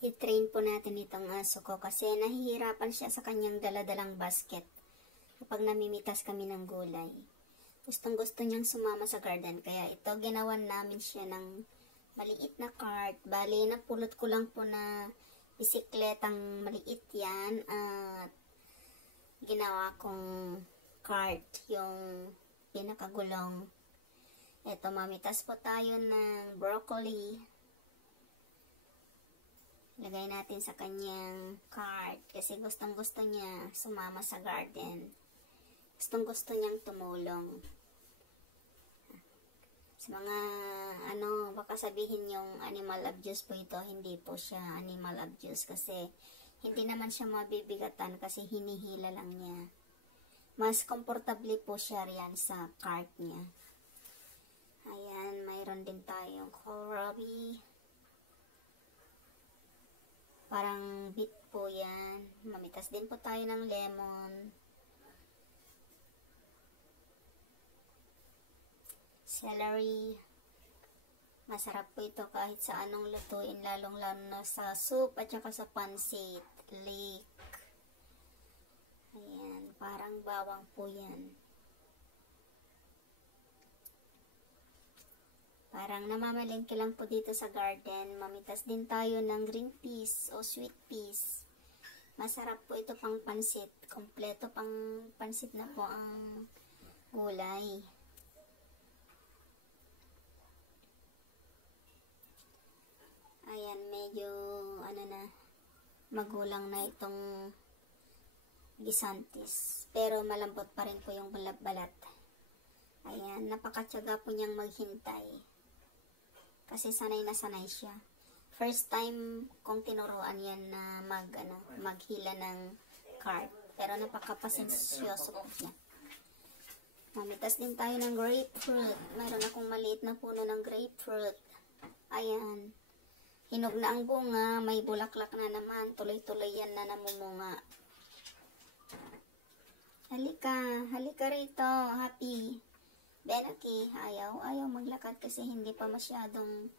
I-train po natin itong aso ko kasi nahihirapan siya sa kanyang daladalang basket kapag namimitas kami ng gulay. Gustong gusto niyang sumama sa garden, kaya ito ginawan namin siya ng maliit na cart. Bali, napulot ko lang po na bisikletang maliit yan at ginawa kong cart, yung pinakagulong. Ito, mamitas po tayo ng broccoli. Lagay natin sa kanyang cart kasi gustong gusto niya sumama sa garden. Gustong gusto niyang tumulong. Sa mga baka sabihin yung animal abuse po ito, hindi po siya animal abuse kasi hindi naman siya mabibigatan kasi hinihila lang niya. Mas komportable po siya riyan sa cart niya. Ayan, mayroon din tayong kohlrabi. Parang beet po yan. Mamitas din po tayo ng lemon. Celery. Masarap po ito kahit sa anong lutuin, lalong-lalo na sa soup at saka sa pansit. Leek. Ayan, parang bawang po yan. Parang namamalengke lang po dito sa garden. Mamitas din tayo ng green peas o sweet peas. Masarap po ito pang pansit. Kompleto pang pansit na po ang gulay. Ayan, medyo magulang na itong gisantis. Pero malambot pa rin po yung balat. Ayan, napakatyaga po niyang maghintay. Kasi sanay na sanay siya. First time kong tinuruan yan na maghila ng cart. Pero napakapasensyoso po siya. Mamitas din tayo ng grapefruit. Mayroon akong maliit na puno ng grapefruit. Ayan. Hinog na ang bunga. May bulaklak na naman. Tuloy-tuloy yan na namumunga. Halika rito. Happy. Benaki, ayaw maglakad kasi hindi pa masyadong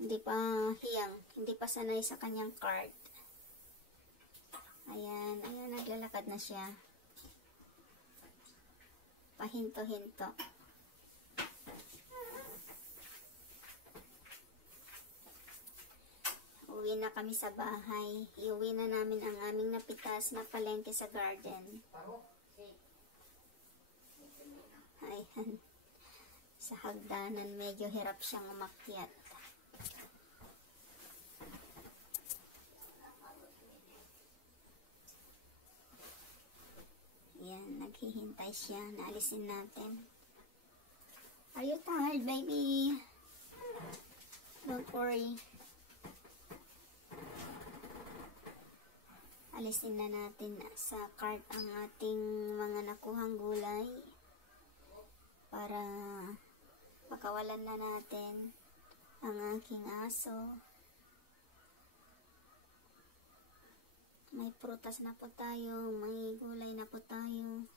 hindi pa hiyang, hindi pa sanay sa kanyang cart. Ayan, naglalakad na siya. Pahinto-hinto. Uwi na kami sa bahay. Iuwi na namin ang aming napitas na palengke sa garden. Ayan. Sa hagdanan, medyo hirap siyang umakyat. Ayan, naghihintay siya. Naalisin natin. Are you tired, baby? Don't worry. Alisin na natin sa cart ang ating mga nakuhang gulay. Para pakawalan na natin ang aking aso. May prutas na po tayo, may gulay na po tayo.